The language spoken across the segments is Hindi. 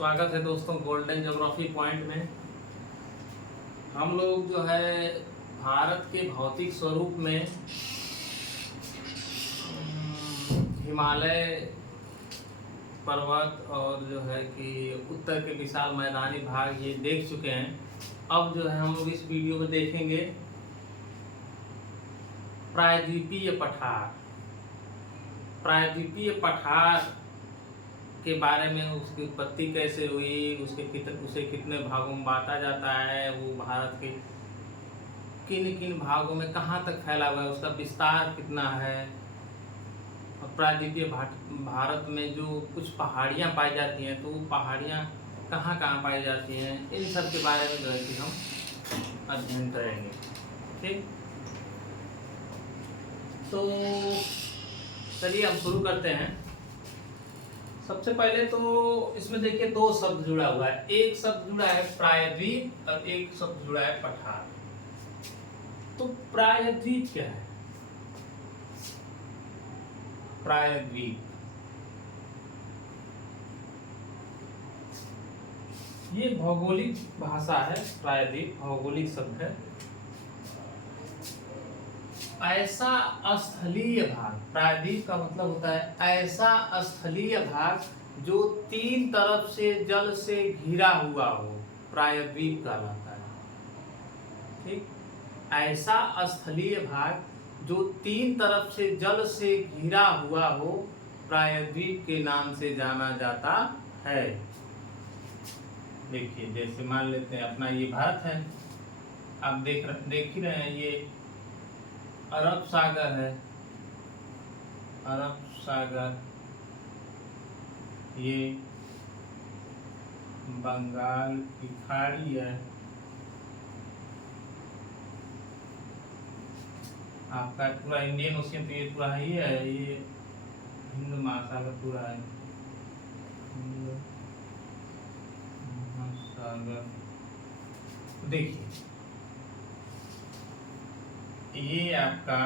स्वागत है दोस्तों गोल्डन ज्योग्राफी पॉइंट में। हम लोग जो है भारत के भौतिक स्वरूप में हिमालय पर्वत और जो है कि उत्तर के विशाल मैदानी भाग ये देख चुके हैं। अब जो है हम लोग इस वीडियो में देखेंगे प्रायद्वीपीय पठार। प्रायद्वीपीय पठार के बारे में, उसकी उत्पत्ति कैसे हुई, उसे कितने भागों में बांटा जाता है, वो भारत के किन किन भागों में कहाँ तक फैला हुआ है, उसका विस्तार कितना है, और प्रायद्वीपीय भारत में जो कुछ पहाड़ियाँ पाई जाती हैं तो वो पहाड़ियाँ कहाँ कहाँ पाई जाती हैं, इन सब के बारे में जो है कि हम अध्ययन करेंगे। ठीक, तो चलिए हम शुरू करते हैं। सबसे पहले तो इसमें देखिए दो शब्द जुड़ा हुआ है, एक शब्द जुड़ा है प्रायद्वीप और एक शब्द जुड़ा है पठार। तो प्रायद्वीप क्या है? प्रायद्वीप ये भौगोलिक भाषा है। प्रायद्वीप भौगोलिक शब्द है। ऐसा स्थलीय भाग, प्रायद्वीप का मतलब होता है ऐसा स्थलीय भाग जो तीन तरफ से जल से घिरा हुआ हो, प्रायद्वीप कहलाता है। ठीक, ऐसा स्थलीय भाग जो तीन तरफ से जल से घिरा हुआ हो, प्रायद्वीप के नाम से जाना जाता है। देखिए जैसे मान लेते हैं अपना ये भारत है, आप देख ही रहे हैं, ये अरब सागर है, अरब सागर, ये बंगाल की खाड़ी है, आपका पूरा इंडियन ओशियन तो ये पूरा ही है, ये हिंद महासागर पूरा है, हिंद महासागर। देखिए ये आपका,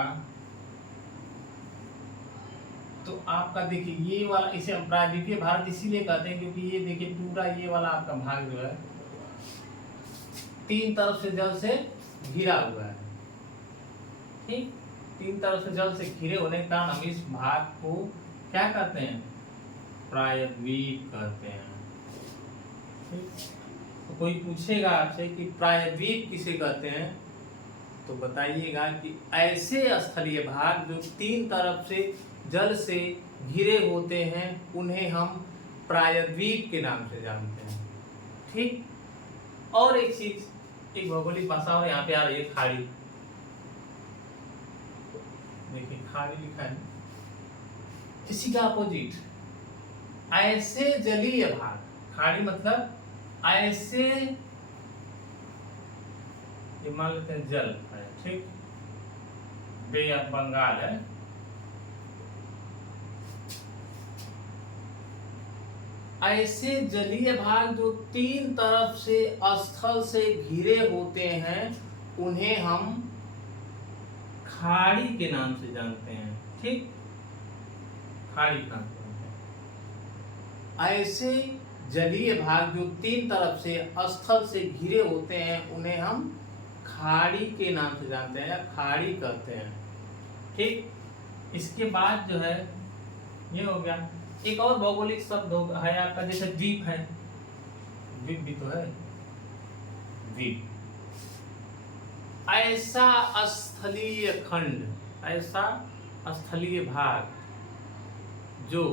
तो आपका देखिए ये वाला, इसे हम प्रायद्वीपीय भारत इसीलिए कहते हैं क्योंकि ये देखिए पूरा ये वाला आपका भाग जो है तीन तरफ से जल से घिरा हुआ है। ठीक, तीन तरफ से जल से घिरे होने के कारण हम इस भाग को क्या कहते हैं? प्रायद्वीप कहते हैं। ठीक, तो कोई पूछेगा आपसे कि प्रायद्वीप किसे कहते हैं, तो बताइएगा कि ऐसे स्थलीय भाग जो तीन तरफ से जल से घिरे होते हैं उन्हें हम प्रायद्वीप के नाम से जानते हैं। ठीक, और एक चीज, एक भौगोलिक भाषा और यहाँ पे आ रही है खाड़ी। देखिए खाड़ी लिखा है, इसी का अपोजिट ऐसे जलीय भाग। खाड़ी मतलब ऐसे, ये मान लेते हैं जल है, ठीक, बे ऑफ बंगाल है, ऐसे जलीय भाग जो तीन तरफ से स्थल से घिरे होते हैं उन्हें हम खाड़ी के नाम से जानते हैं। ठीक, खाड़ी का नाम जानते हैं। ऐसे जलीय भाग जो तीन तरफ से स्थल से घिरे होते हैं उन्हें हम खाड़ी के नाम से जानते हैं या खाड़ी कहते हैं। ठीक, इसके बाद जो है ये हो गया। एक और भौगोलिक शब्द है आपका, जैसे द्वीप है, द्वीप भी तो है, द्वीप ऐसा स्थलीय खंड, ऐसा स्थलीय भाग जो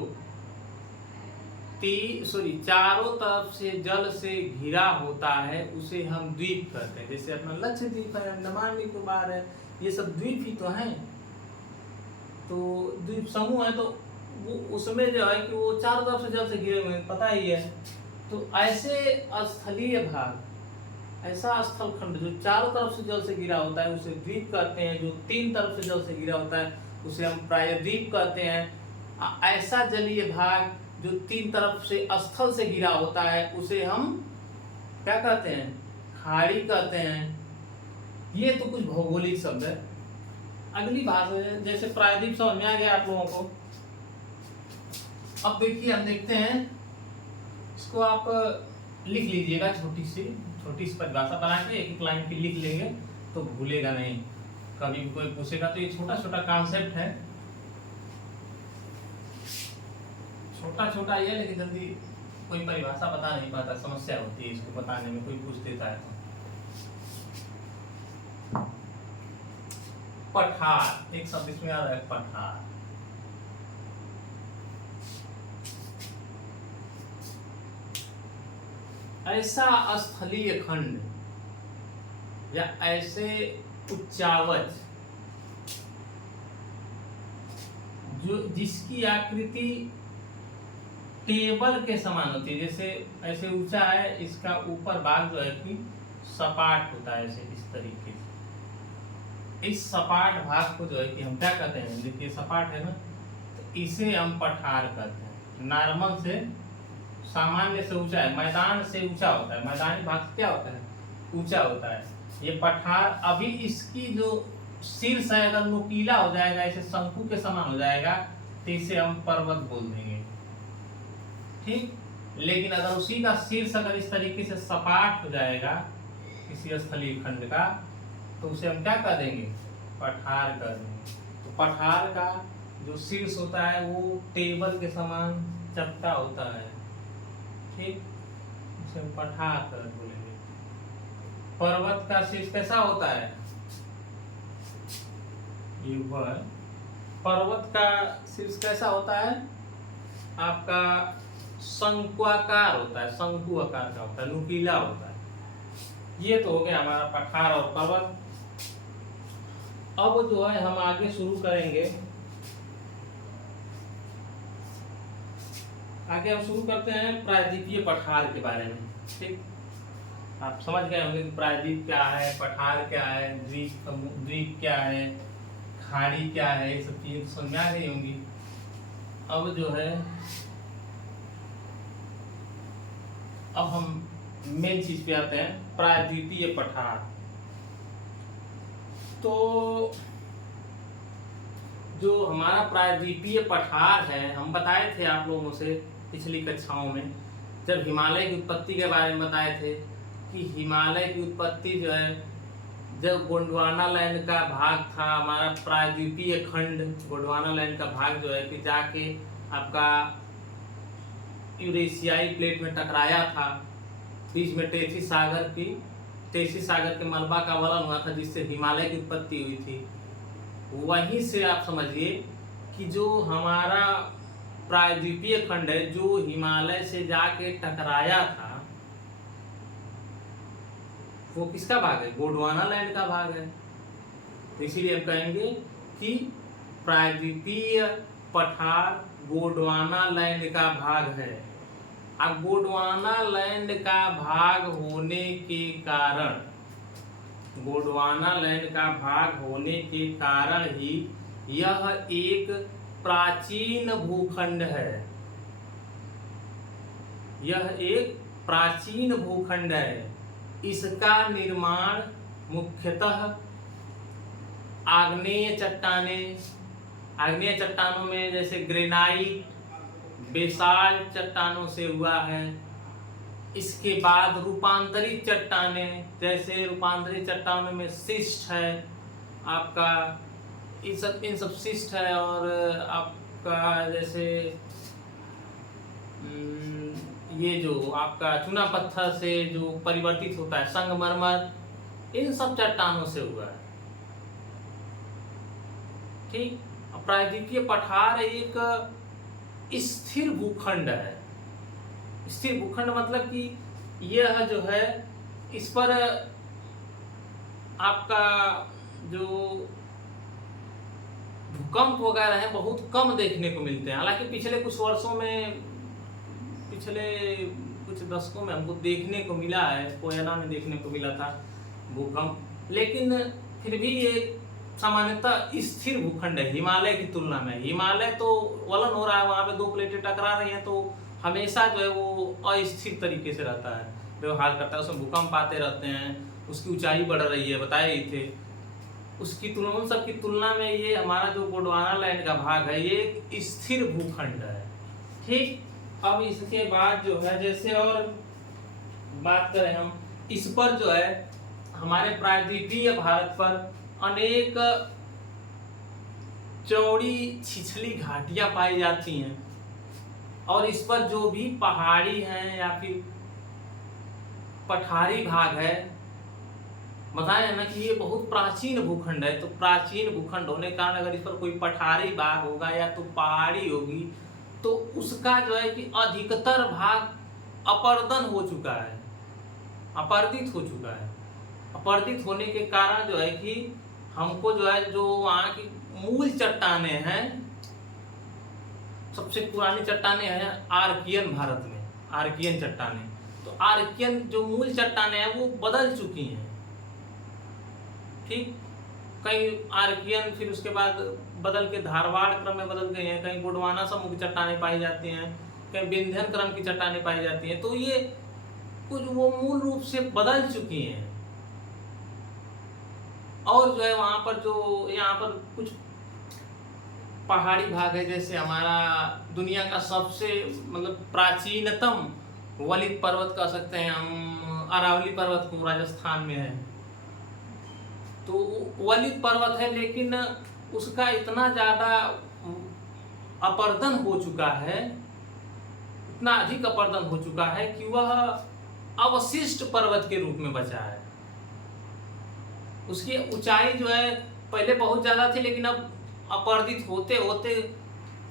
चारों तरफ से जल से घिरा होता है उसे हम द्वीप कहते हैं। जैसे अपना लक्षद्वीप है, अंडमान निकोबार है, ये सब द्वीप ही तो हैं। तो द्वीप समूह है, तो वो उसमें जो है कि वो चारों तरफ से जल से घिरे हुए हैं, पता ही है। तो ऐसे स्थलीय भाग, ऐसा स्थल खंड जो चारों तरफ से जल से घिरा होता है उसे द्वीप कहते हैं। जो तीन तरफ से जल से घिरा होता है उसे हम प्रायद्वीप कहते हैं। ऐसा जलीय भाग जो तीन तरफ से स्थल से घिरा होता है उसे हम क्या कहते हैं? खाड़ी कहते हैं। ये तो कुछ भौगोलिक शब्द है। अगली भाषा है, जैसे प्रायद्वीप समझ में आ गया आप लोगों को। अब देखिए हम देखते हैं इसको आप लिख लीजिएगा, छोटी सी परिभाषा बना के एक लाइन की लिख लेंगे तो भूलेगा नहीं, कभी भी कोई पूछेगा तो। ये छोटा छोटा कॉन्सेप्ट है, छोटा छोटा ही है, लेकिन जल्दी कोई परिभाषा बता नहीं पाता, समस्या होती है इसको बताने में, कोई पूछ देता है तो। पठार, एक शब्द इसमें आ रहा है, पठार। ऐसा स्थलीय खंड या ऐसे उच्चावच जो जिसकी आकृति टेबल के समान होती है, जैसे ऐसे ऊंचा है, इसका ऊपर भाग जो है कि सपाट होता है, ऐसे इस तरीके से। इस सपाट भाग को जो है कि हम क्या कहते हैं, देखिए सपाट है ना, तो इसे हम पठार कहते हैं। नॉर्मल से, सामान्य से ऊंचा है, मैदान से ऊंचा होता है, मैदानी भाग से क्या होता है, ऊंचा होता है ये पठार। अभी इसकी जो शीर्ष है अगर नुकीला हो जाएगा, ऐसे शंकु के समान हो जाएगा, तो इसे हम पर्वत बोल देंगे, ठीक। लेकिन अगर उसी का शीर्ष अगर इस तरीके से सपाट हो जाएगा किसी स्थलीय खंड का, तो उसे हम क्या कह देंगे, पठार कर देंगे। तो पठार का जो शीर्ष होता है वो टेबल के समान चपटा होता है, ठीक, उसे हम पठार कर बोलेंगे। पर्वत का शीर्ष कैसा होता है, ये ऊपर पर्वत का शीर्ष कैसा होता है, आपका शंक्वाकार होता है, शंकु आकार का होता है, नुकीला होता है। ये तो हो गया हमारा पठार और पर्वत। अब जो है हम आगे शुरू करेंगे, आगे हम शुरू करते हैं प्रायद्वीपीय पठार के बारे में, ठीक। आप समझ गए होंगे कि प्रायद्वीप क्या है, पठार क्या है, द्वीप क्या है, खाड़ी क्या है, ये सब चीजें समझ में आ गई होंगी। अब जो है, अब हम मेन चीज पे आते हैं, प्रायद्वीपीय पठार। तो जो हमारा प्रायद्वीपीय पठार है, हम बताए थे आप लोगों से पिछली कक्षाओं में, जब हिमालय की उत्पत्ति के बारे में बताए थे कि हिमालय की उत्पत्ति जो है, जब गोंडवाना लैंड का भाग था हमारा प्रायद्वीपीय खंड, गोंडवाना लैंड का भाग जो है कि जाके आपका यूरेशियाई प्लेट में टकराया था, बीच में टेथी सागर के मलबा का वलन हुआ था, जिससे हिमालय की उत्पत्ति हुई थी। वहीं से आप समझिए कि जो हमारा प्रायद्वीपीय खंड है, जो हिमालय से जाके टकराया था, वो किसका भाग है, गोंडवाना लैंड का भाग है। तो इसीलिए हम कहेंगे कि प्रायद्वीपीय पठार गोंडवाना लैंड का भाग है। अब गोंडवाना लैंड का भाग होने के कारण, गोंडवाना लैंड का भाग होने के कारण ही यह एक प्राचीन भूखंड है, यह एक प्राचीन भूखंड है। इसका निर्माण मुख्यतः आग्नेय चट्टानों में जैसे ग्रेनाइट, बेसाल्ट चट्टानों से हुआ है। इसके बाद रूपांतरित चट्टानें, जैसे रूपांतरित चट्टानों में शिस्ट है आपका, इन सब शिस्ट है, और आपका जैसे ये जो आपका चूना पत्थर से जो परिवर्तित होता है संगमरमर, इन सब चट्टानों से हुआ है, ठीक। प्रायद्वीपीय पठार एक स्थिर भूखंड है। स्थिर भूखंड मतलब कि यह जो है, इस पर आपका जो भूकंप वगैरह है बहुत कम देखने को मिलते हैं। हालांकि पिछले कुछ वर्षों में, पिछले कुछ दशकों में हमको देखने को मिला है, कोयना में देखने को मिला था भूकंप, लेकिन फिर भी ये सामान्यतः स्थिर भूखंड है हिमालय की तुलना में। हिमालय तो वलन हो रहा है, वहाँ पे दो प्लेटें टकरा रही हैं, तो हमेशा जो है वो अस्थिर तरीके से रहता है, व्यवहार करता है, उसमें भूकंप आते रहते हैं, उसकी ऊंचाई बढ़ रही है, बताए ही थे। उसकी तुलना, उन सब की तुलना में ये हमारा जो गोंडवाना लैंड का भाग है, ये एक स्थिर भूखंड है, ठीक। अब इसके बाद जो है जैसे और बात करें हम, इस पर जो है हमारे प्रायद्वीपीय भारत पर अनेक चौड़ी छिछली घाटियां पाई जाती हैं, और इस पर जो भी पहाड़ी हैं या फिर पठारी भाग है, बताया ना कि ये बहुत प्राचीन भूखंड है। तो प्राचीन भूखंड होने के कारण अगर इस पर कोई पठारी भाग होगा या तो पहाड़ी होगी, तो उसका जो है कि अधिकतर भाग अपर्दन हो चुका है, अपर्दित हो चुका है। अपर्दित होने के कारण जो है कि हमको जो है जो वहाँ की मूल चट्टानें हैं, सबसे पुरानी चट्टानें हैं आर्कियन, भारत में आर्कियन चट्टानें, तो आर्कियन जो मूल चट्टानें हैं वो बदल चुकी हैं। ठीक, कई आर्कियन फिर उसके बाद बदल के धारवाड़ क्रम में बदल गए हैं, कहीं गोंडवाना समूह की चट्टानें पाई जाती हैं, कहीं विंध्यन क्रम की चट्टानें पाई जाती हैं। तो ये कुछ वो मूल रूप से बदल चुकी हैं। और जो है वहां पर जो यहाँ पर कुछ पहाड़ी भाग है, जैसे हमारा दुनिया का सबसे मतलब प्राचीनतम वलित पर्वत कह सकते हैं हम, अरावली पर्वत को राजस्थान में है। तो वलित पर्वत है, लेकिन उसका इतना ज्यादा अपर्दन हो चुका है, इतना अधिक अपर्दन हो चुका है कि वह अवशिष्ट पर्वत के रूप में बचा है। उसकी ऊंचाई जो है पहले बहुत ज्यादा थी, लेकिन अब अपर्दित होते होते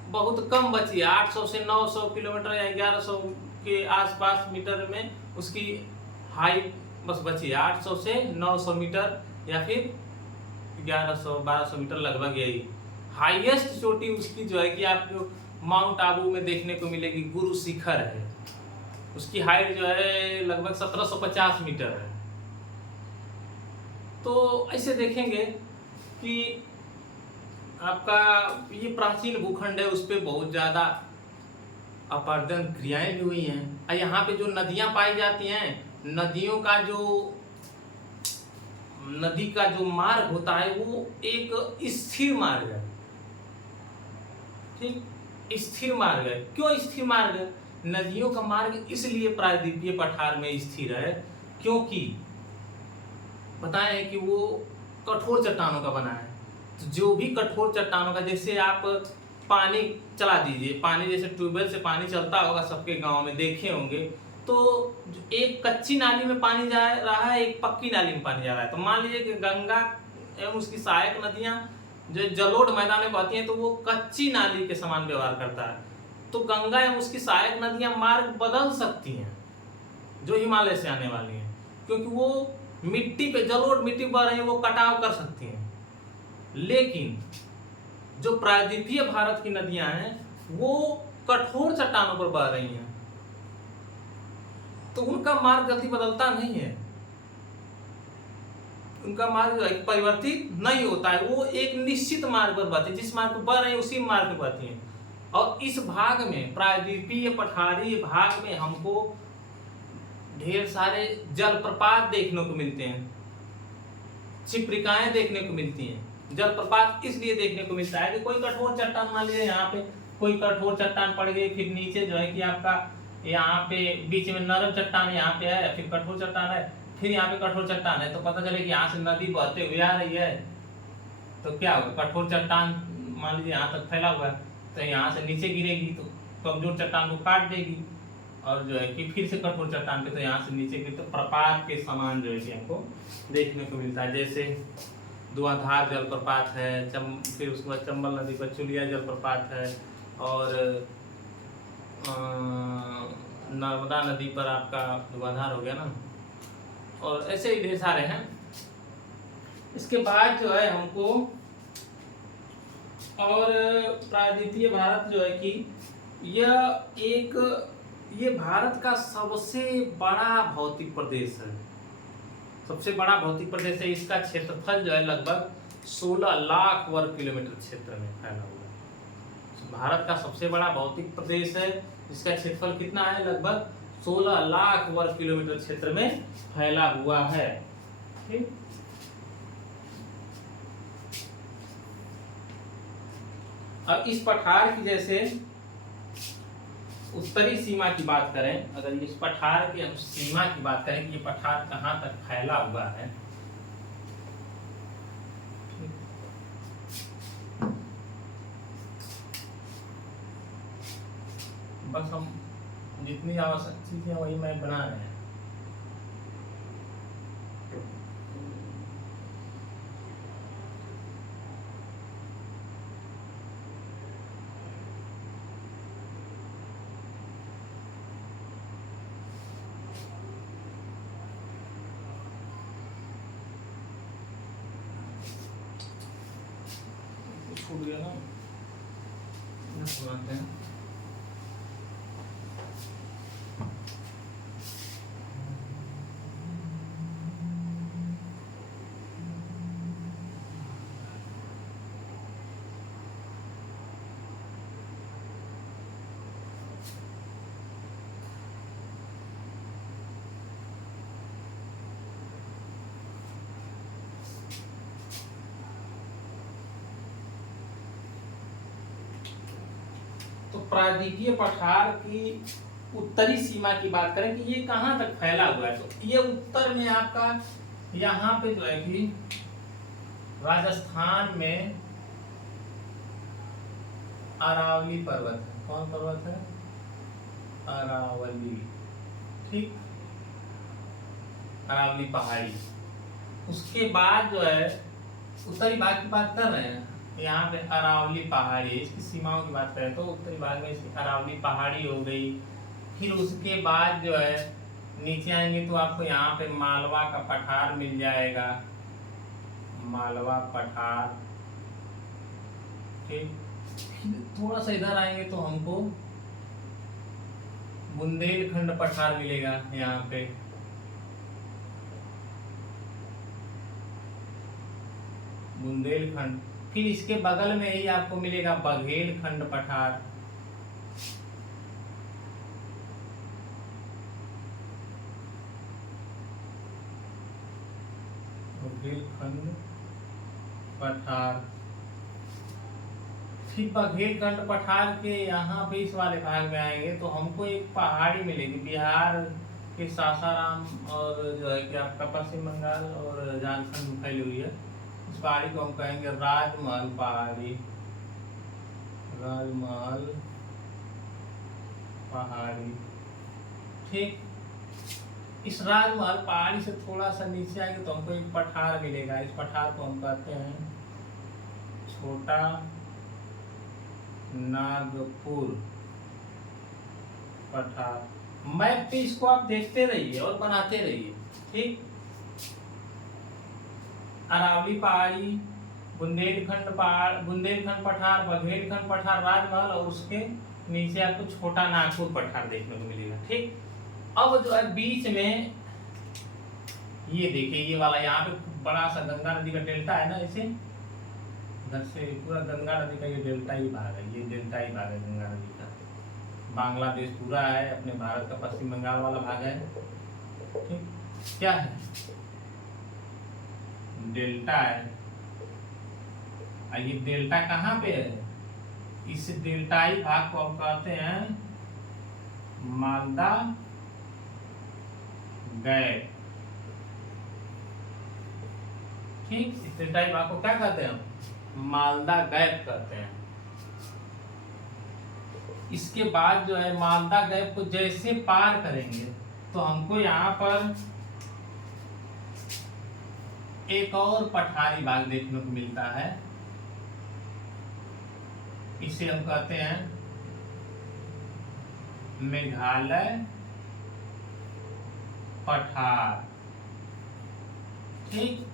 बहुत कम बची है। 800 से 900 किलोमीटर या 1100 के आसपास मीटर में उसकी हाइट बस बची है। 800 से 900 मीटर या फिर 1100-1200 मीटर लगभग, यही हाईएस्ट चोटी उसकी जो है कि आपको माउंट आबू में देखने को मिलेगी, गुरु शिखर है। उसकी हाइट जो है लगभग 1750 मीटर है। तो ऐसे देखेंगे कि आपका ये प्राचीन भूखंड है, उस पर बहुत ज़्यादा अपर्दन क्रियाएं भी हुई हैं। और यहाँ पे जो नदियाँ पाई जाती हैं, नदियों का जो नदी का जो मार्ग होता है वो एक स्थिर मार्ग है। ठीक, स्थिर मार्ग है। क्यों स्थिर मार्ग है? नदियों का मार्ग इसलिए प्रायद्वीपीय पठार में स्थिर है क्योंकि बताया है कि वो कठोर चट्टानों का बना है। तो जो भी कठोर चट्टानों का, जैसे आप पानी चला दीजिए, पानी जैसे ट्यूबवेल से पानी चलता होगा, सबके गांव में देखे होंगे, तो एक कच्ची नाली में पानी जा रहा है, एक पक्की नाली में पानी जा रहा है। तो मान लीजिए कि गंगा एवं उसकी सहायक नदियां जो जलोढ़ मैदान में बहती हैं, तो वो कच्ची नाली के समान व्यवहार करता है। तो गंगा एवं उसकी सहायक नदियां मार्ग बदल सकती हैं जो हिमालय से आने वाली हैं, क्योंकि वो मिट्टी पे जलोढ़ मिट्टी बह रही है, वो कटाव कर सकती हैं। लेकिन जो प्रायद्वीपीय भारत की नदियां हैं वो कठोर चट्टानों पर बह रही हैं, तो उनका मार्ग जल्दी बदलता नहीं है, उनका मार्ग परिवर्तित नहीं होता है। वो एक निश्चित मार्ग पर बहती है, जिस मार्ग पर बह रही है उसी मार्ग पर बहती है। और इस भाग में, प्रायद्वीपीय पठारी भाग में, हमको ढेर सारे जलप्रपात देखने को मिलते हैं, चिप्रिकाएं देखने को मिलती हैं। जलप्रपात इसलिए देखने को मिलता है कि कोई कठोर चट्टान, मान लीजिए यहाँ पे कोई कठोर चट्टान पड़ गई, फिर नीचे जो है कि आपका यहाँ पे बीच में नरम चट्टान यहाँ पे है, फिर कठोर चट्टान है, फिर यहाँ पे कठोर चट्टान है, तो पता चले कि यहाँ से नदी बहते हुए आ रही है, तो क्या होगा, कठोर चट्टान मान लीजिए यहाँ तक फैला हुआ है, तो यहाँ से नीचे गिरेगी तो कमजोर चट्टान को काट देगी, और जो है कि फिर से कठोर चट्टान पे तो यहाँ से नीचे गिर, तो प्रपात के समान जो है कि हमको देखने को मिलता है। जैसे धुआंधार जलप्रपात है, फिर उसके बाद चंबल नदी पर चुलिया जलप्रपात है, और नर्मदा नदी पर आपका धुआंधार हो गया ना, और ऐसे ही ढेर सारे हैं। इसके बाद जो है हमको और प्रायद्वीपीय भारत जो है कि ये भारत का सबसे बड़ा भौतिक प्रदेश है, सबसे बड़ा भौतिक प्रदेश है। इसका क्षेत्रफल जो है लगभग 16 लाख वर्ग किलोमीटर क्षेत्र में फैला हुआ है। भारत का सबसे बड़ा भौतिक प्रदेश है, इसका क्षेत्रफल कितना है, लगभग 16 लाख वर्ग किलोमीटर क्षेत्र में फैला हुआ है। ठीक, अब इस पठार की जैसे उत्तरी सीमा की बात करें, अगर इस पठार की हम सीमा की बात करें कि ये पठार कहाँ तक फैला हुआ है, बस हम जितनी आवश्यक चीजें वही मैं बना रहे हैं। छूट गया ना, बनाते हैं। तो प्रायद्वीपीय पठार की उत्तरी सीमा की बात करें कि ये कहाँ तक फैला हुआ है, तो ये उत्तर में आपका यहाँ पे जो है कि राजस्थान में अरावली पर्वत है। कौन पर्वत है? अरावली, ठीक, अरावली पहाड़ी। उसके बाद जो है उत्तरी भाग की बात कर रहे हैं, यहाँ पे अरावली पहाड़ी, इसकी सीमाओं की बात करें तो उत्तरी भाग में इसकी अरावली पहाड़ी हो गई। फिर उसके बाद जो है नीचे आएंगे तो आपको यहाँ पे मालवा का पठार मिल जाएगा, मालवा पठार, ठीक। फिर थोड़ा सा इधर आएंगे तो हमको बुंदेलखंड पठार मिलेगा यहाँ पे, बुंदेलखंड। फिर इसके बगल में ही आपको मिलेगा बघेलखंड पठार, बघेलखंड पठार। फिर बघेलखंड पठार के यहाँ पे इस वाले भाग में आएंगे तो हमको एक पहाड़ी मिलेगी बिहार के सासाराम और जो है कि आपका पश्चिम बंगाल और झारखंड में फैली हुई है। इस पहाड़ी को हम कहेंगे राजमहल पहाड़ी, राजमहल पहाड़ी, ठीक। इस राजमहल पहाड़ी से थोड़ा सा नीचे आएंगे तो हमको एक पठार मिलेगा। इस पठार को हम कहते हैं छोटा नागपुर पठार। मैप पे इसको आप देखते रहिए और बनाते रहिए, ठीक। अरावली पहाड़ी, बुंदेलखंड पहाड़, बुंदेलखंड पठार, बघेलखंड पठार, राजमहल और उसके नीचे आपको छोटा नागपुर पठार देखने को मिलेगा, ठीक। अब जो है बीच में ये देखिए, ये वाला यहाँ पे बड़ा सा गंगा नदी का डेल्टा है ना, इसे इधर से पूरा गंगा नदी का ये डेल्टा ही भाग है, ये डेल्टा ही भाग है गंगा नदी का। बांग्लादेश पूरा है, अपने भारत का पश्चिम बंगाल वाला भाग है, ठीक। क्या है? डेल्टा है। ये डेल्टा कहाँ पे है? इस डेल्टाई भाग को हम कहते हैं मालदा गैप, ठीक। इस डेल्टाई भाग को क्या कहते हैं? मालदा गैप कहते हैं। इसके बाद जो है मालदा गैप को जैसे पार करेंगे तो हमको यहाँ पर एक और पठारी भाग देखने को मिलता है, इसे हम कहते हैं मेघालय पठार, ठीक।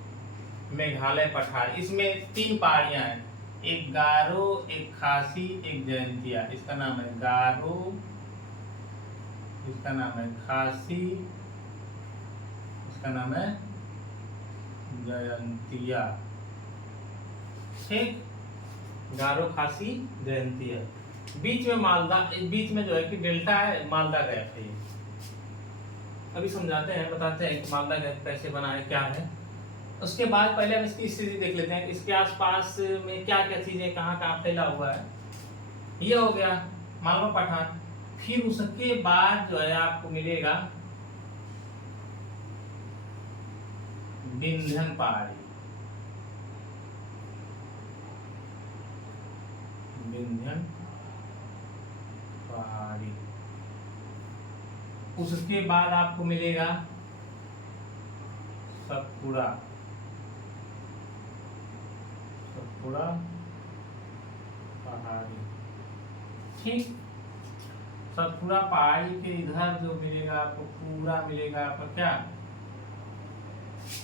मेघालय पठार, इसमें 3 पहाड़ियां हैं, एक गारो, एक खासी, एक जयंतिया। इसका नाम है गारो, इसका नाम है खासी, इसका नाम है जयंतिया, ठीक। गारो, खासी, जयंतिया। बीच में मालदा, बीच में जो है कि डेल्टा है, मालदा गैप है। अभी समझाते हैं, बताते हैं कि मालदा गैप कैसे बना है, क्या है। उसके बाद पहले हम इसकी स्थिति देख लेते हैं, इसके आसपास में क्या क्या चीजें कहाँ कहाँ फैला हुआ है। ये हो गया मालवा पठार, फिर उसके बाद जो है आपको मिलेगा विंध्यन पहाड़ी। विंध्यन पहाड़ी। उसके बाद आपको मिलेगा सतपुड़ा। सतपुड़ा पहाड़ी। ठीक, सतपुड़ा पहाड़ी के इधर जो मिलेगा आपको पूरा मिलेगा आपका क्या,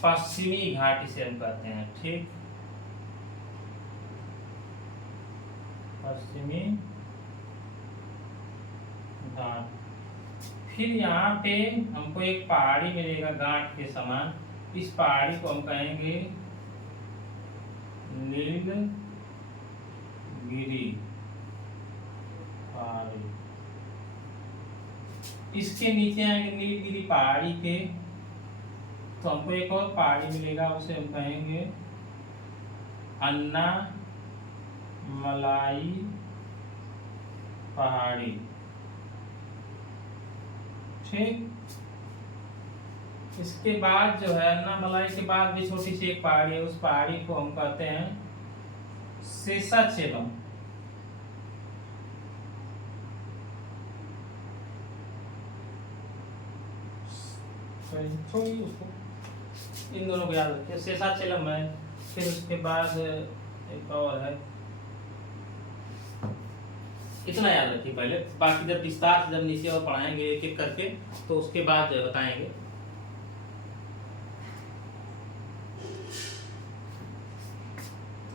पश्चिमी घाट इसे हम कहते हैं। ठीक, पश्चिमी घाट। फिर यहाँ पे हमको एक पहाड़ी मिलेगा गांठ के समान, इस पहाड़ी को हम कहेंगे नीलगिरी पहाड़ी। इसके नीचे आएंगे नीलगिरी पहाड़ी के, तो हमको एक और पहाड़ी मिलेगा, उसे हम कहेंगे अन्ना मलाई पहाड़ी। ठीक, इसके बाद जो है अन्ना मलाई के बाद भी छोटी सी एक पहाड़ी है, उस पहाड़ी को हम कहते हैं शेषाचलम। उसको इन दोनों को याद रखिए, शेषाचलम है। फिर उसके बाद एक और है, इतना याद रखिए पहले, बाकी जब विस्तार से जब नीचे और पढ़ाएंगे एक एक करके तो उसके बाद बताएंगे।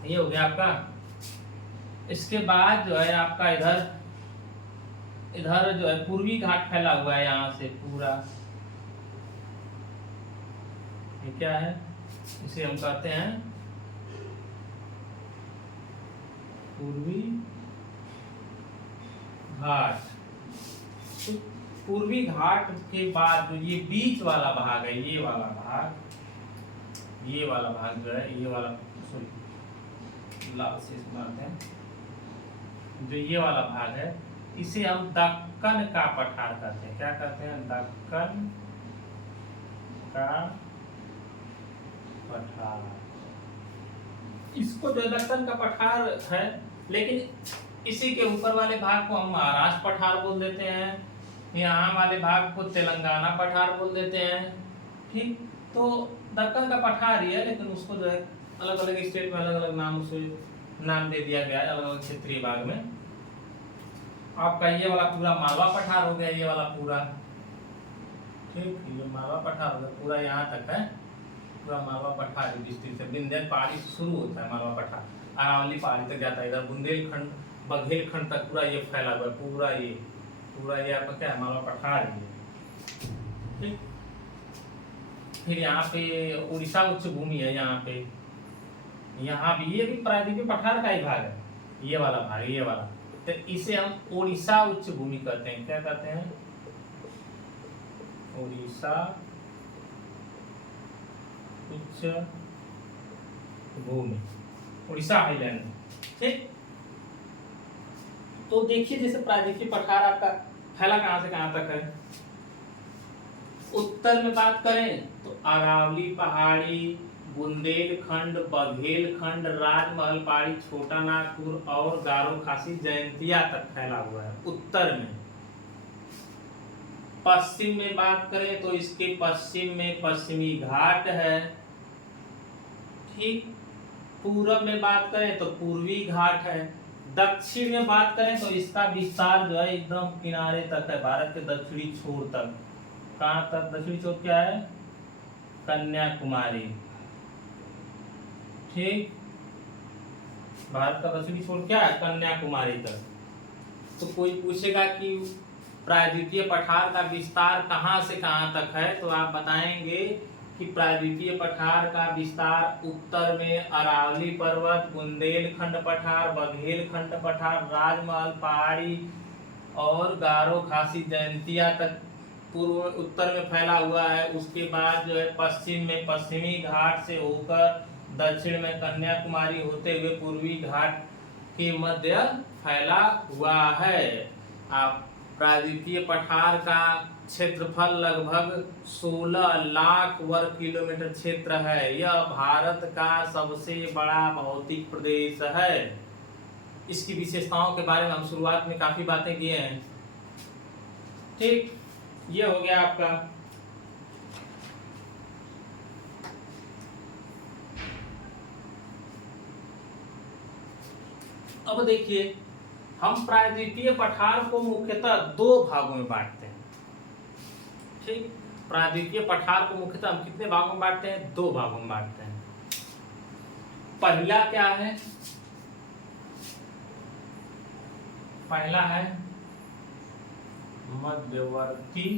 ये हो गया आपका। इसके बाद जो है आपका इधर इधर जो है पूर्वी घाट फैला हुआ है, यहाँ से पूरा। ये क्या है, इसे हम कहते हैं पूर्वी घाट। तो पूर्वी घाट के बाद जो ये बीच वाला भाग है, ये वाला भाग जो है, ये वाला लाल से मानते हैं, जो ये वाला भाग है, इसे हम दक्कन का पठार कहते हैं। क्या कहते हैं, दक्कन का पठार। इसको जो दक्कन का पठार है, लेकिन इसी के ऊपर वाले भाग को हम महाराष्ट्र पठार बोल देते हैं, यहाँ वाले भाग को तेलंगाना पठार बोल देते हैं। ठीक, तो दक्कन का पठार ही है, लेकिन उसको जो है अलग अलग स्टेट में अलग अलग नाम से नाम दे दिया गया है, अलग अलग क्षेत्रीय भाग में। आपका ये वाला पूरा मालवा पठार हो गया, ये वाला पूरा। ठीक, ये मालवा पठार हो गया पूरा, यहाँ तक है पूरा मालवा पठार। डिस्ट्रिक्ट से विंध्यन पहाड़ी से शुरू होता है मालवा पठार, अरावली पहाड़ी तक जाता है, इधर बुंदेलखंड बघेलखंड तक पूरा ये फैला हुआ है, पूरा ये आपका क्या है, मालवा पठार है। ठीक, फिर यहाँ पे उड़ीसा उच्च भूमि है, यहाँ भी ये भी प्रायद्वीपीय पठार का ही भाग है, ये वाला भाग, ये वाला। तो इसे हम उड़ीसा उच्च भूमि कहते हैं। क्या कहते हैं, उड़ीसा उच्च भूमि, उड़ीसा हाईलैंड। ठीक, तो देखिए जैसे प्रायद्वीपीय पठार आपका फैला कहां से कहां तक है। उत्तर में बात करें तो अरावली पहाड़ी, बुंदेलखंड, बघेलखंड, राजमहल पहाड़ी, छोटा नागपुर और गारो खासी जयंतिया तक फैला हुआ है उत्तर में। पश्चिम में बात करें तो इसके पश्चिम में पश्चिमी घाट है। ठीक, पूरब में बात करें तो पूर्वी घाट है। दक्षिण में बात करें तो इसका विस्तार जो है एकदम किनारे तक है, भारत के दक्षिणी छोर तक। कहां तक दक्षिणी छोर, क्या है, कन्याकुमारी। ठीक, भारत का दक्षिणी छोर क्या है, कन्याकुमारी तक। तो कोई पूछेगा कि प्रायद्वीपीय पठार का विस्तार कहां से कहां तक है, तो आप बताएंगे कि प्रायद्वीपीय पठार का विस्तार उत्तर में अरावली पर्वत, बुंदेलखंड पठार, बघेलखंड पठार, राजमहल पहाड़ी और गारो खासी जयंतिया तक पूर्व उत्तर में फैला हुआ है। उसके बाद जो है पश्चिम में पश्चिमी घाट से होकर दक्षिण में कन्याकुमारी होते हुए पूर्वी घाट के मध्य फैला हुआ है। आप प्रायद्वीपीय पठार का क्षेत्रफल लगभग 16 लाख वर्ग किलोमीटर क्षेत्र है। यह भारत का सबसे बड़ा भौतिक प्रदेश है। इसकी विशेषताओं के बारे में हम शुरुआत में काफी बातें किए हैं। ठीक, ये हो गया आपका। अब देखिए, हम प्रायद्वीपीय पठार को मुख्यतः दो भागों में बांटते हैं। ठीक, प्रायद्वीपीय पठार को मुख्यतः हम कितने भागों में बांटते हैं? दो भागों में बांटते हैं। पहला क्या है? पहला है मध्यवर्ती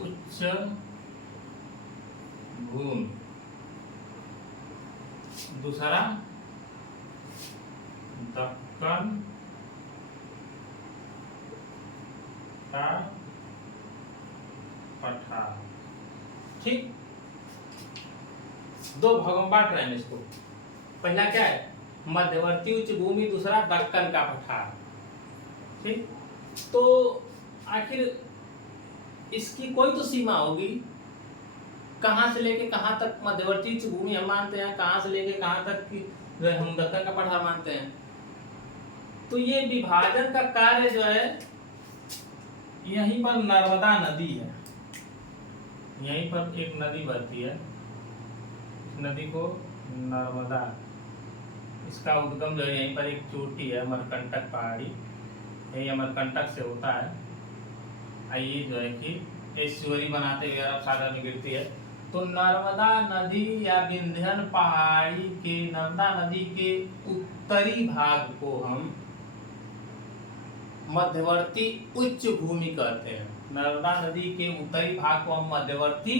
उच्च भूमि, दूसरा दक्कन का पठार। ठीक, दो भागों में बांट रहे हैं इसको। पहला क्या है? मध्यवर्ती उच्च भूमि, दूसरा दक्कन का पठार। ठीक, तो आखिर इसकी कोई तो सीमा होगी। कहां से लेके कहां तक मध्यवर्ती उच्च भूमि हम मानते हैं, कहां से लेके कहां तक की हम दक्कन का पठार मानते हैं। तो ये विभाजन का कार्य जो है, यहीं पर नर्मदा नदी है। यहीं पर एक नदी बहती है, नदी को नर्मदा, इसका उद्गम जो है यहीं पर एक चोटी है अमरकंटक पहाड़ी, यही अमरकंटक से होता है। ये जो है कि एस्चुअरी बनाते हुए अरब सागर में गिरती है। तो नर्मदा नदी या विंध्य पहाड़ी के, नर्मदा नदी के उत्तरी भाग को हम मध्यवर्ती उच्च भूमि कहते हैं। नर्मदा नदी के उत्तरी भाग को हम मध्यवर्ती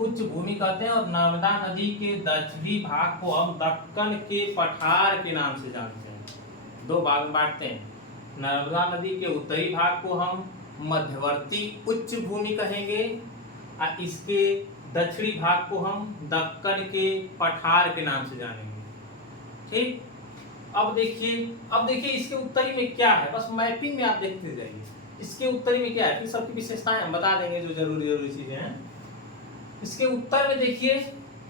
उच्च भूमि कहते हैं, और नर्मदा नदी के दक्षिणी भाग को हम दक्कन के पठार के नाम से जानते हैं। दो भाग में बांटते हैं। नर्मदा नदी के उत्तरी भाग को हम मध्यवर्ती उच्च भूमि कहेंगे, और इसके दक्षिणी भाग को हम दक्कन के पठार के नाम से जानेंगे। ठीक, अब देखिए इसके उत्तरी में क्या है, बस मैपिंग में आप देखते जाइए। इसके उत्तरी में क्या है, फिर सबकी विशेषताएं हम बता देंगे जो जरूरी चीजें हैं। इसके उत्तर में देखिए,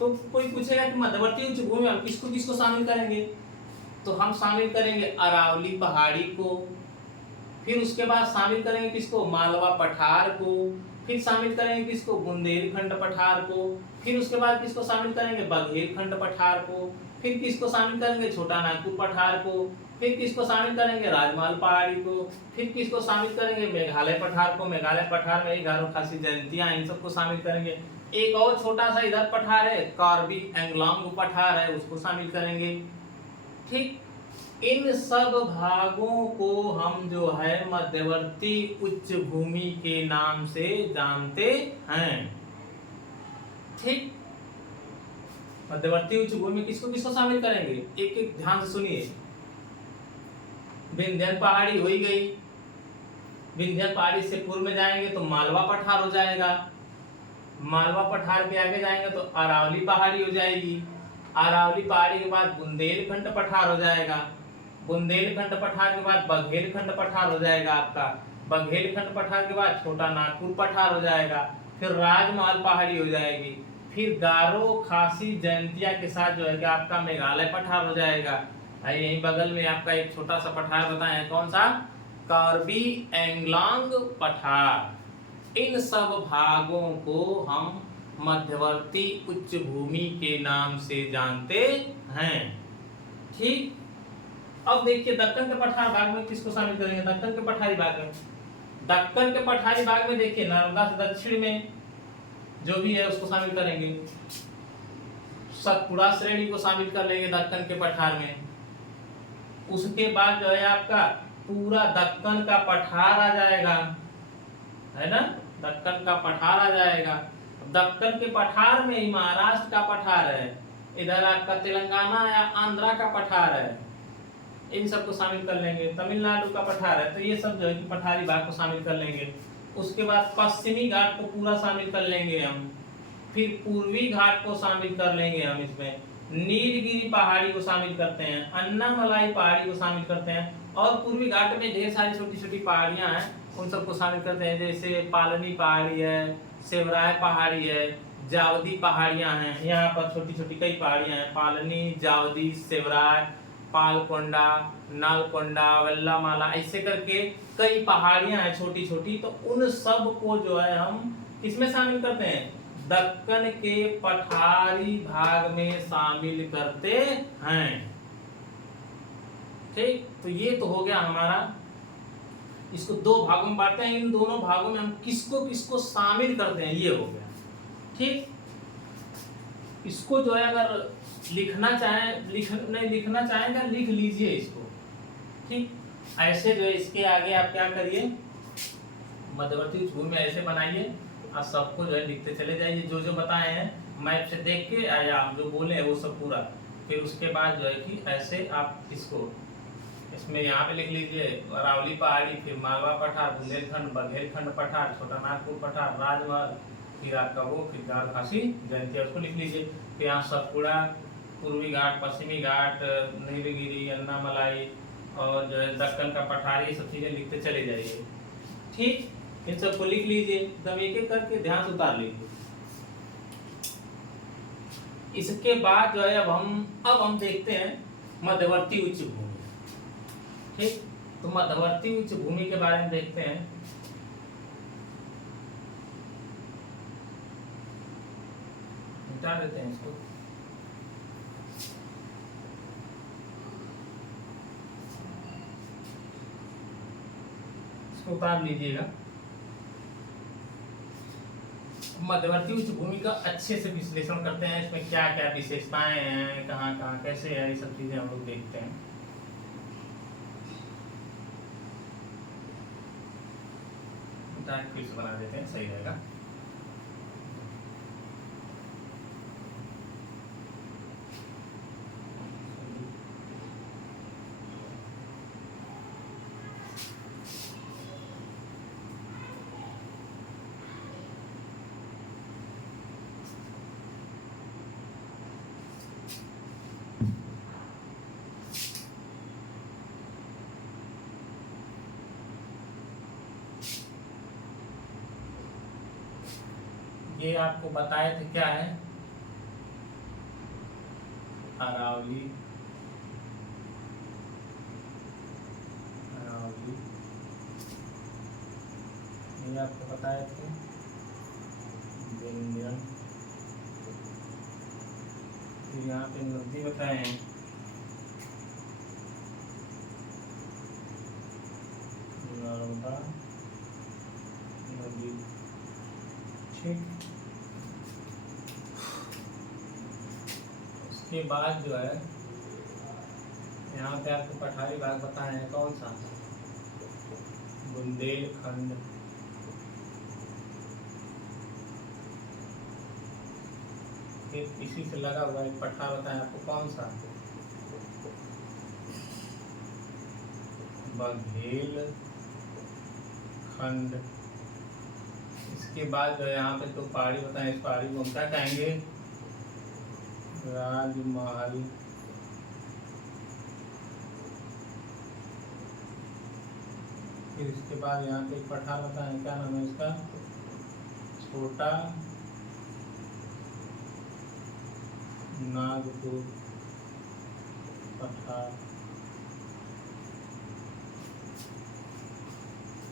तो कोई पूछेगा कि मध्यवर्ती उच्च भूमि में किसको किसको शामिल करेंगे, तो हम शामिल करेंगे अरावली पहाड़ी को, फिर उसके बाद शामिल करेंगे किसको, मालवा पठार को, फिर शामिल करेंगे किसको, बुंदेलखंड पठार को, फिर उसके बाद किसको शामिल करेंगे, बघेलखंड पठार को, फिर किसको शामिल करेंगे, छोटा नागपुर पठार को, फिर किसको शामिल करेंगे, राजमहल पहाड़ी को, फिर किसको शामिल करेंगे, मेघालय पठार को। मेघालय पठार में गारो खासी जयंतियां, इन सबको शामिल करेंगे। एक और छोटा सा इधर पठार है, कार्बी एंगलोंग पठार है, उसको शामिल करेंगे। ठीक, इन सब भागों को हम जो है मध्यवर्ती उच्च भूमि के नाम से जानते हैं। ठीक, मध्यवर्ती उच्च भूमि किसको किसको शामिल करेंगे, एक एक ध्यान से सुनिए। विंध्य पहाड़ी हो ही गई, विंध्य पहाड़ी से पूर्व में जाएंगे तो मालवा पठार हो जाएगा, मालवा पठार के आगे जाएंगे तो अरावली पहाड़ी हो जाएगी, अरावली पहाड़ी के बाद बुंदेलखंड पठार हो जाएगा, बुंदेलखंड पठार के बाद बघेलखंड पठार हो जाएगा आपका, बघेलखंड पठार के बाद छोटा नागपुर पठार हो जाएगा, फिर राजमहल पहाड़ी हो जाएगी, फिर गारो खासी जयंतिया के साथ जो है कि आपका मेघालय पठार हो जाएगा। यहीं बगल में आपका एक छोटा सा पठार बताए हैं, कौन सा, कार्बी एंगलोंग पठार। इन सब भागों को हम मध्यवर्ती उच्च भूमि के नाम से जानते हैं। ठीक, अब देखिए दक्कन के पठार भाग में किसको शामिल करेंगे, दक्कन के पठारी भाग में, दक्कन के पठारी भाग में देखिए नर्मदा से दक्षिण में जो भी है उसको शामिल करेंगे, सतपुड़ा श्रेणी को शामिल कर लेंगे दक्कन के पठार में। उसके बाद जो है आपका पूरा दक्कन का पठार आ जाएगा, है ना, दक्कन का पठार आ जाएगा। दक्कन के पठार में ही महाराष्ट्र का पठार है, इधर आपका तेलंगाना या आंध्रा का पठार है, इन सबको शामिल कर लेंगे। तमिलनाडु का पठार है, तो ये सब जो है कि पठारी भाग को शामिल कर लेंगे। उसके बाद पश्चिमी घाट को पूरा शामिल कर लेंगे हम, फिर पूर्वी घाट को शामिल कर लेंगे हम, इसमें नीलगिरी पहाड़ी को शामिल करते हैं, अन्नामलाई पहाड़ी को शामिल करते हैं, और पूर्वी घाट में ढेर सारी छोटी छोटी पहाड़ियां हैं, उन सबको शामिल करते हैं। जैसे पालनी पहाड़ी है, सेवराय पहाड़ी है, जावदी पहाड़ियां हैं। यहाँ पर छोटी छोटी कई पहाड़ियां हैं, पालनी, जावदी, सेवराय, पालकोंडा, नालकोंडा, वेल्लामाला, ऐसे करके कई पहाड़ियां हैं छोटी छोटी। तो उन सब को जो है हम किसमें शामिल करते हैं? दक्कन के पठारी भाग में शामिल करते हैं। ठीक, तो ये तो हो गया हमारा। इसको दो भागों में बांटते हैं, इन दोनों भागों में हम किसको किसको शामिल करते हैं, ये हो गया। ठीक, इसको जो है अगर लिखना चाहें, नहीं लिखना चाहेंगे लिख लीजिए इसको। ठीक, ऐसे जो है इसके आगे आप क्या करिए, मध्यवर्ती उपभूमि में ऐसे बनाइए और सबको जो है लिखते चले जाइए, जो जो बताए हैं मैप से देख के, या आप जो बोले वो सब पूरा। फिर उसके बाद जो है कि ऐसे आप इसको इसमें यहाँ पे लिख लीजिए, अरावली पहाड़ी, फिर मालवा पठार, बुंदेलखंड, बघेलखंड पठार, छोटा नागपुर पठार, राजमहल, फिर आपका वो, फिर गार खासी जयंतिया, उसको लिख लीजिए। फिर यहाँ सतपुड़ा, पूर्वी घाट, पश्चिमी घाट, नीलगिरी, अन्नामलाई और जो है दक्कन का पठार, ये सब चीज़ें लिखते चले जाइए। ठीक, इन सबको लिख लीजिए, एकदम एक एक करके ध्यान से उतार लीजिए। इसके बाद जो है अब हम देखते हैं मध्यवर्ती उच्च भूमि। ठीक, तो मध्यवर्ती उच्च भूमि के बारे में देखते हैं। मिटा देते हैं इसको। इसको उतार लीजिएगा। मध्यवर्ती उच्च भूमि का अच्छे से विश्लेषण करते हैं, इसमें क्या क्या विशेषताएं हैं, कहाँ कहाँ कैसे है, ये सब चीजें हम लोग देखते हैं। फिर से बना देते हैं, सही रहेगा। ये आपको बताए थे क्या है, अरावली, ये आपको बताए थे विंध्यन। फिर यहाँ पे नदी बताए हैं, नर्मदा नदी। ठीक, उसके बाद जो है यहाँ पे आपको पठारी भाग बताए हैं, कौन सा? बुंदेलखंड। फिर इसी से लगा हुआ एक पठार बताए आपको, कौन सा? बघेलखंड। इसके बाद जो है यहाँ पे तो पहाड़ी बताए, इस पहाड़ी को हम क्या कहेंगे? राजमहल। फिर इसके बाद यहाँ पे एक पठार बताएं, क्या नाम है इसका? छोटा नागपुर पठार।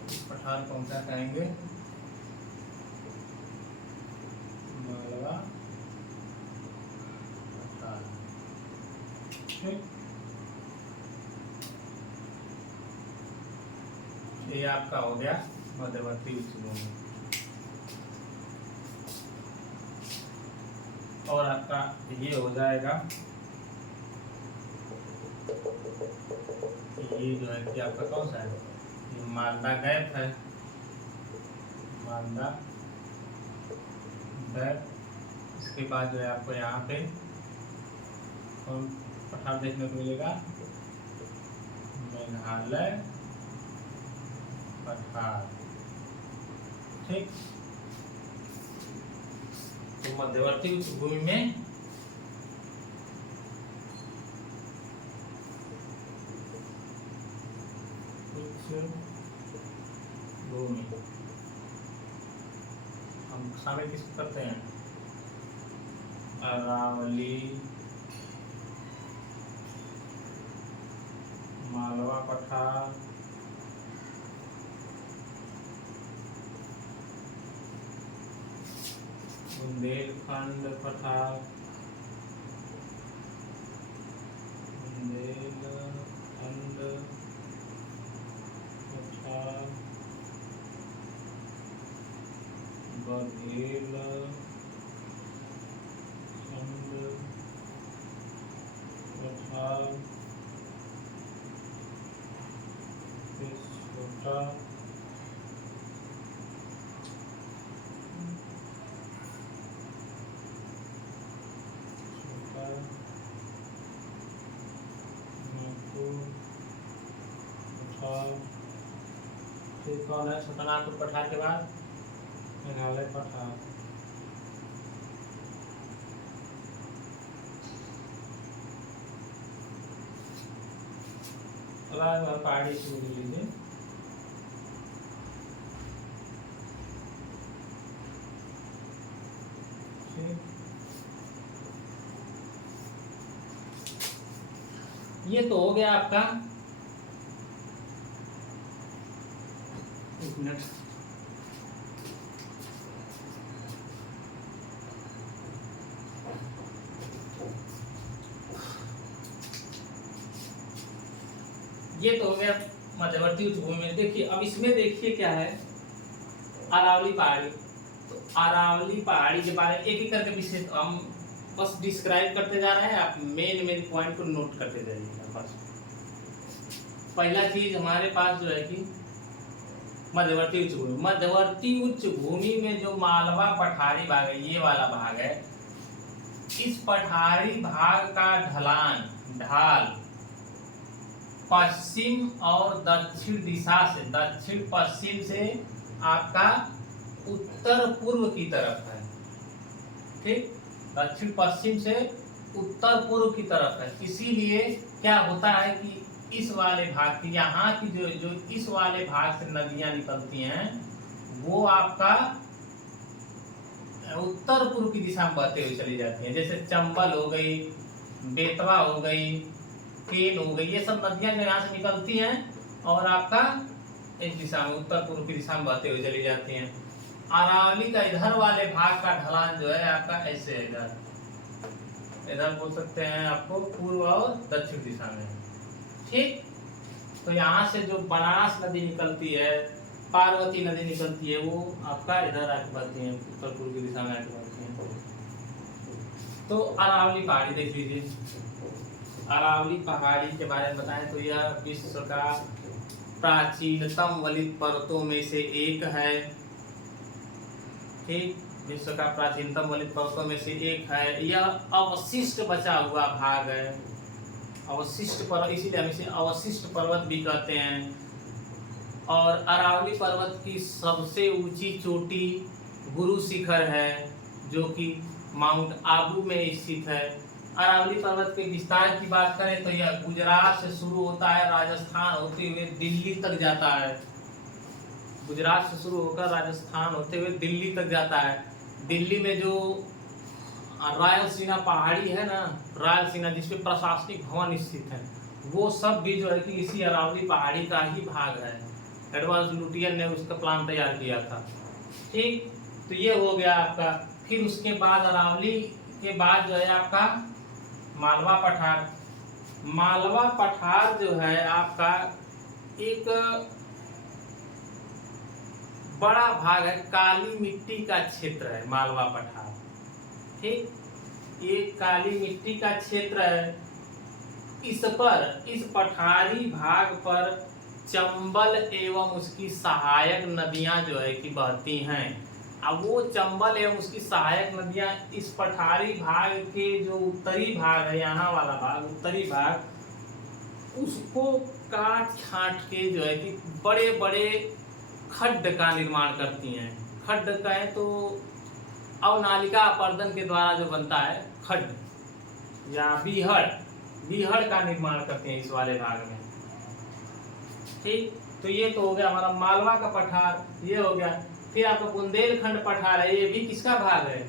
इस पठार को हम क्या कहेंगे? मालवा पठार। ठीक, ये आपका हो गया मध्यवर्ती उच्च भूमि। और आपका ये हो जाएगा, ये जो है कि आपका कौन सा है? ये मालदा गैप है, मालदा गैप। इसके बाद जो है आपको यहाँ पे कौन पठार देखने को मिलेगा? मेघालय पठार। ठीक, तो मध्यवर्ती उच्च भूमि में भूमि हम शामिल किसको करते हैं? अरावली, मालवा पठार, बुंदेलखंड पठार, बुंदेलखंड पठार, बघेलखंड पठार, छोटा फिर कौन है छोटानागपुर पठार के बाद? मेघालय पठार। पहाड़ी शुरू कर लीजिए। ये तो हो गया आपका। एक मिनट, ये तो हो गया मध्यवर्ती उच्च भूमि में। देखिए अब इसमें देखिए क्या है, अरावली पहाड़ी। तो अरावली पहाड़ी के बारे में एक एक करके विषय हम बस डिस्क्राइब करते जा रहे हैं, आप मेन पॉइंट को नोट करते जाइएगा बस। पहला चीज हमारे पास जो है कि मध्यवर्ती उच्च भूमि। मध्यवर्ती उच्च भूमि में जो मालवा पठारी भाग है, ये वाला भाग है, इस पठारी भाग का ढाल पश्चिम और दक्षिण दिशा से, दक्षिण पश्चिम से आपका उत्तर पूर्व की तरफ है। ठीक, दक्षिण पश्चिम से उत्तर पूर्व की तरफ है। इसीलिए क्या होता है कि इस वाले भाग की, यहाँ की जो इस वाले भाग से नदियां निकलती हैं वो आपका उत्तर पूर्व की दिशा में बहते हुए चली जाती हैं। जैसे चंबल हो गई, बेतवा हो गई, केन हो गई, ये सब नदियां जो यहाँ से निकलती हैं और आपका इस दिशा में उत्तर पूर्व की दिशा में बहते हुए चली जाती हैं। अरावली का इधर वाले भाग का ढलान जो है आपका ऐसे इधर बोल सकते हैं आपको पूर्व और दक्षिण दिशा में। ठीक, तो यहाँ से जो बनास नदी निकलती है, पार्वती नदी निकलती है, वो आपका इधर आके बहती है, उत्तर पूर्व की दिशा में आके बहती है। तो अरावली पहाड़ी देख लीजिए। अरावली पहाड़ी के बारे में बताएं तो यह विश्व का प्राचीनतम वलित पर्वतों में से एक है। ठीक, विश्व का प्राचीनतम वलित पर्वतों में से एक है। यह अवशिष्ट बचा हुआ भाग है, अवशिष्ट पर्वत, इसीलिए हम इसे अवशिष्ट पर्वत भी कहते हैं। और अरावली पर्वत की सबसे ऊंची चोटी गुरु शिखर है, जो कि माउंट आबू में स्थित है। अरावली पर्वत के विस्तार की बात करें तो यह गुजरात से शुरू होता है, राजस्थान होते हुए दिल्ली तक जाता है। गुजरात से शुरू होकर राजस्थान होते हुए दिल्ली तक जाता है। दिल्ली में जो रायलसीना पहाड़ी है ना, रायलसीना जिसपे प्रशासनिक भवन स्थित है, वो सब भी जो है कि इसी अरावली पहाड़ी का ही भाग है। एडवांस लुटियन ने उसका प्लान तैयार किया था। ठीक, तो ये हो गया आपका। फिर उसके बाद अरावली के बाद जो है आपका मालवा पठार। मालवा पठार जो है आपका एक बड़ा भाग है, काली मिट्टी का क्षेत्र है मालवा पठार। ठीक, ये काली मिट्टी का क्षेत्र है। इस पठारी भाग पर चंबल एवं उसकी सहायक नदियां जो है कि बहती हैं। अब वो चंबल एवं उसकी सहायक नदियां इस पठारी भाग के जो उत्तरी भाग है, यहाँ वाला भाग, उत्तरी भाग, उसको काट छांट के जो है कि बड़े बड़े खड्ड का निर्माण करती हैं। खड्ड कहें तो अवनालिका अपर्दन के द्वारा जो बनता है खड्ड या बीहड़ का निर्माण करते हैं इस वाले भाग में। ठीक, तो ये तो हो गया हमारा मालवा का पठार, ये हो गया। फिर आपका बुंदेलखंड पठार है, ये भी किसका भाग है?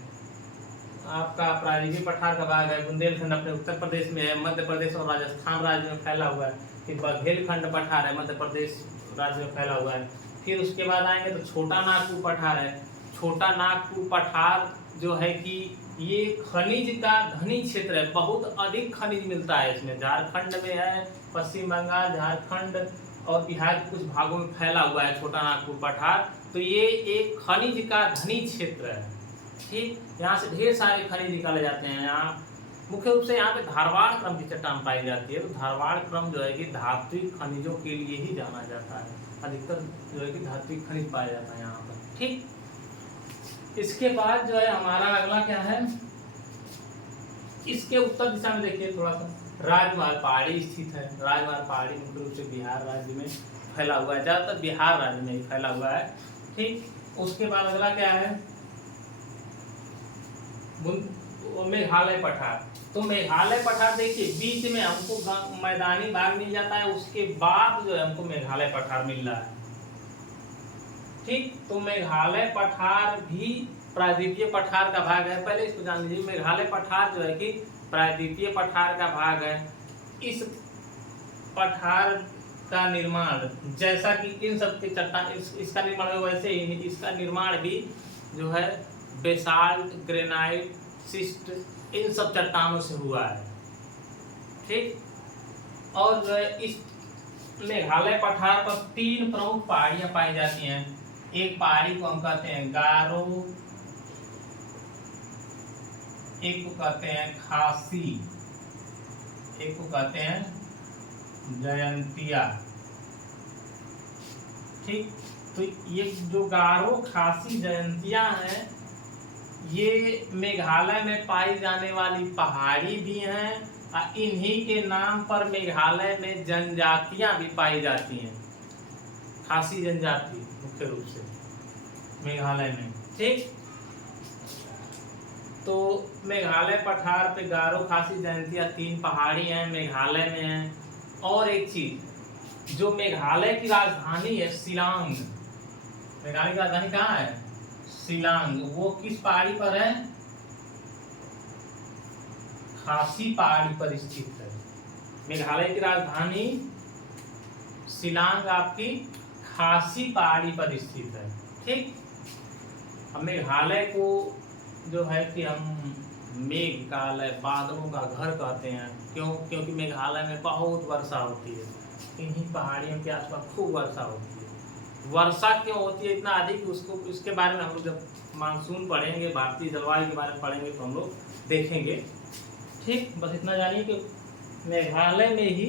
आपका प्रायद्वीपीय पठार का भाग है। बुंदेलखंड अपने उत्तर प्रदेश में है, मध्य प्रदेश और राजस्थान राज्य में फैला हुआ है। फिर बघेलखंड पठार है, मध्य प्रदेश राज्य में फैला हुआ है। फिर उसके बाद आएंगे तो छोटा नागपुर पठार है। छोटा नागपुर पठार जो है कि ये खनिज का धनी क्षेत्र है, बहुत अधिक खनिज मिलता है इसमें। झारखंड में है, पश्चिम बंगाल, झारखंड और बिहार के कुछ भागों में फैला हुआ है छोटा नागपुर पठार। तो ये एक खनिज का धनी क्षेत्र है, ठीक। यहाँ से ढेर सारे खनिज निकाले जाते हैं। यहाँ मुख्य रूप से यहाँ पे धारवाड़ क्रम की चट्टान पाई जाती है। तो धारवाड़ क्रम जो है कि धात्विक खनिजों के लिए ही जाना जाता है, अधिकतर जो है कि धात्विक खनिज पाया जाता है यहाँ पर, ठीक। इसके बाद जो है हमारा अगला क्या है, इसके उत्तर दिशा में देखिए थोड़ा सा राजमहल पहाड़ी स्थित है। राजमहल पहाड़ी मुख्य रूप से बिहार राज्य में फैला हुआ है, ज्यादातर बिहार राज्य में ही फैला हुआ है, ठीक। उसके बाद अगला क्या है, मेघालय पठार। तो मेघालय पठार देखिए बीच में हमको मैदानी भाग मिल जाता है, उसके बाद जो है हमको मेघालय पठार मिल रहा है, ठीक। तो मेघालय पठार भी प्रायद्वीपीय पठार का भाग है। पहले इसको जान लीजिए, मेघालय पठार जो है कि प्रायद्वीपीय पठार का भाग है। इस पठार का निर्माण जैसा कि इन सब के चट्टान इसका निर्माण है, वैसे ही इसका निर्माण भी जो है बेसाल्ट, ग्रेनाइट, सिस्ट, इन सब चट्टानों से हुआ है, ठीक। और जो है इस मेघालय पठार पर 3 प्रमुख पहाड़ियां पाई जाती हैं। एक पहाड़ी को हम कहते हैं गारो, एक को कहते हैं खासी, एक को कहते हैं जयंतिया, ठीक। तो ये जो गारो, खासी, जयंतिया हैं, ये मेघालय में पाई जाने वाली पहाड़ी भी हैं और इन्हीं के नाम पर मेघालय में जनजातियां भी पाई जाती हैं। खासी जनजाति मुख्य रूप से मेघालय में, ठीक। तो मेघालय पठार पे गारो, खासी, जयंतिया 3 पहाड़ी हैं, मेघालय में हैं। और एक चीज, जो मेघालय की राजधानी है शिलांग, मेघालय की राजधानी कहाँ है? शिलांग। वो किस पहाड़ी पर है? खासी पहाड़ी पर स्थित है। मेघालय की राजधानी शिलांग आपकी खासी पहाड़ी पर स्थित है, ठीक। अब मेघालय को जो है कि हम मेघालय, बादलों का घर कहते हैं। क्यों? क्योंकि मेघालय में बहुत वर्षा होती है, इन्हीं पहाड़ियों के आसपास खूब वर्षा होती है। वर्षा क्यों होती है इतना अधिक, उसको इसके बारे में हम लोग जब मानसून पढ़ेंगे, भारतीय जलवायु के बारे में पढ़ेंगे तो हम लोग देखेंगे, ठीक। बस इतना जानिए कि मेघालय में ही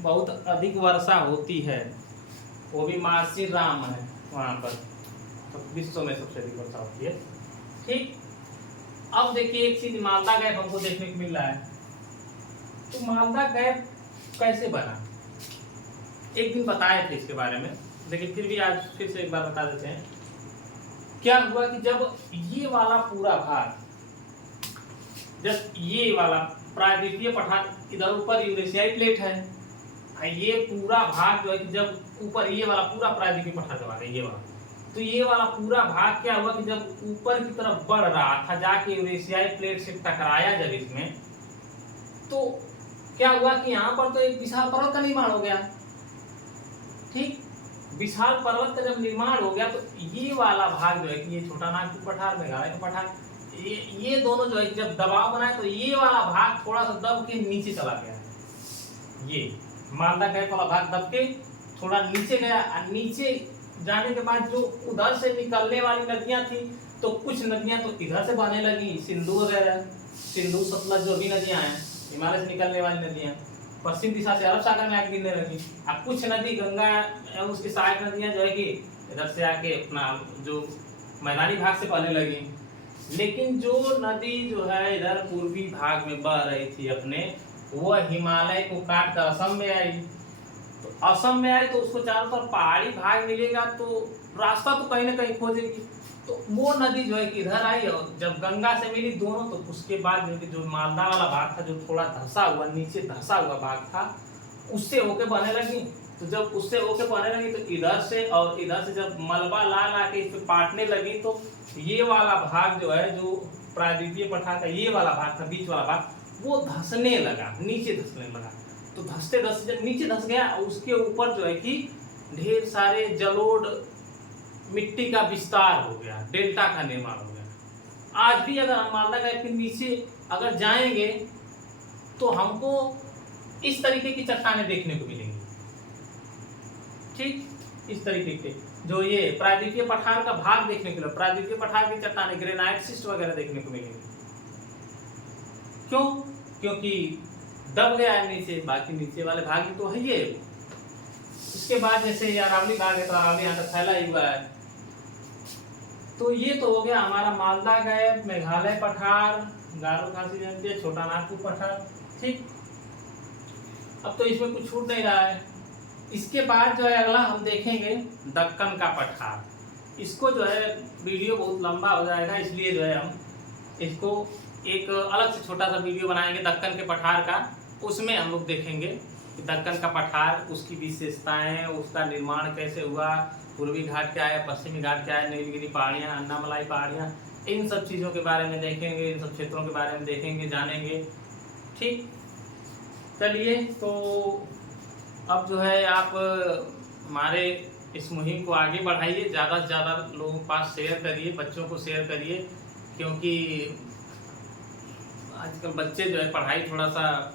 बहुत अधिक वर्षा होती है, वो भी मार्शिराम है वहाँ पर, तो विश्व में सबसे अधिक वर्षा होती है, ठीक। अब देखिए एक चीज मालदा गैप हमको देखने को मिल रहा है। तो मालदा गैप कैसे बना, एक दिन बताए थे इसके बारे में, लेकिन फिर भी आज फिर से एक बार बता देते हैं। क्या हुआ कि जब ये वाला पूरा भाग, जब ये वाला प्रायद्वीपीय पठार इधर ऊपर यूरेशियाई प्लेट है, ये पूरा भाग जो है कि जब ऊपर ये वाला पूरा प्रायद्वीपीय पठार का भाग है, ये वाला, तो ये वाला पूरा भाग क्या हुआ कि जब ऊपर की तरफ बढ़ रहा था, जाके यूरेशियाई प्लेट से टकराया जब इसमें, तो क्या हुआ कि यहाँ पर तो एक विशाल पर्वत का निर्माण हो गया, ठीक। विशाल पर्वत का जब निर्माण हो गया तो ये वाला भाग जो है कि ये छोटा नागपुर पठार, मेघालय का पठार, ये दोनों जो है जब दबाव बनाए तो ये वाला भाग थोड़ा सा दब के नीचे चला गया। ये मालदा गैप वाला भाग दब के थोड़ा नीचे गया, और नीचे जाने के बाद जो उधर से निकलने वाली नदियां थी, तो कुछ नदियां तो इधर से बहने लगी, सिंधु वगैरह, सिंधु, सतलज जो भी नदियां हैं, हिमालय से निकलने वाली नदियां पश्चिम दिशा से अरब सागर में आके गिरने लगी। अब कुछ नदी गंगा और उसकी सहायक नदियां जो है कि इधर से आके अपना जो मैदानी भाग से बहने लगी। लेकिन जो नदी जो है इधर पूर्वी भाग में बह रही थी अपने, वह हिमालय को काट कर असम में आई। तो असम में आई तो उसको चारों तरफ पहाड़ी भाग मिलेगा, तो रास्ता तो कहीं ना कहीं खोजेगी। तो वो नदी जो है कि इधर आई, और जब गंगा से मिली दोनों, तो उसके बाद जो मालदा वाला भाग था, जो थोड़ा धंसा हुआ, नीचे धंसा हुआ भाग था, उससे होके बहने लगी। तो जब उससे होके बहने लगी तो इधर से और इधर से जब मलबा ला ला के इस पे पाटने लगी तो ये वाला भाग जो है, जो प्रायद्वीपीय पठार का ये वाला भाग था, बीच वाला भाग, वो धंसने लगा, नीचे धंसने लगा। तो धंसते धंसते जब नीचे धंस गया, उसके ऊपर जो है कि ढेर सारे जलोढ़ मिट्टी का विस्तार हो गया, डेल्टा का निर्माण हो गया। आज भी अगर हम मालदा गैप के नीचे अगर जाएंगे तो हमको इस तरीके की चट्टानें देखने को मिलेंगी। ठीक, इस तरीके के जो ये प्रायद्वीपीय पठार का भाग देखने को मिला, प्रायद्वीपीय पठार की चट्टानें, ग्रेनाइट सिस्ट वगैरह देखने को मिलेंगी। क्यों? क्योंकि दब गया है नीचे, बाकी नीचे वाले भाग ही तो है ये। इसके बाद जैसे ये अरावली भाग है तो अरावली यहाँ तक फैला ही हुआ है। तो ये तो हो गया हमारा मालदा गैप, मेघालय पठार, गारो खासी जनजाति, छोटा नागपुर पठार। ठीक, अब तो इसमें कुछ छूट नहीं रहा है। इसके बाद जो है अगला हम देखेंगे दक्कन का पठार। इसको जो है वीडियो बहुत लंबा हो जाएगा, इसलिए जो है हम इसको एक अलग से छोटा सा वीडियो बनाएंगे दक्कन के पठार का। उसमें हम लोग देखेंगे कि दक्कन का पठार, उसकी विशेषताएं, उसका निर्माण कैसे हुआ, पूर्वी घाट क्या है, पश्चिमी घाट क्या है, नीलगिरी पहाड़ियाँ, अन्नामलाई पहाड़ियाँ, इन सब चीज़ों के बारे में देखेंगे, इन सब क्षेत्रों के बारे में देखेंगे, जानेंगे। ठीक, चलिए, तो अब जो है आप हमारे इस मुहिम को आगे बढ़ाइए, ज़्यादा से ज़्यादा लोगों के पास शेयर करिए, बच्चों को शेयर करिए, क्योंकि आजकल बच्चे जो है पढ़ाई थोड़ा सा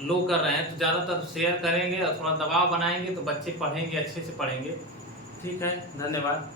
लो कर रहे हैं, तो ज़्यादातर शेयर करेंगे और थोड़ा दबाव बनाएंगे तो बच्चे पढ़ेंगे, अच्छे से पढ़ेंगे। ठीक है, धन्यवाद।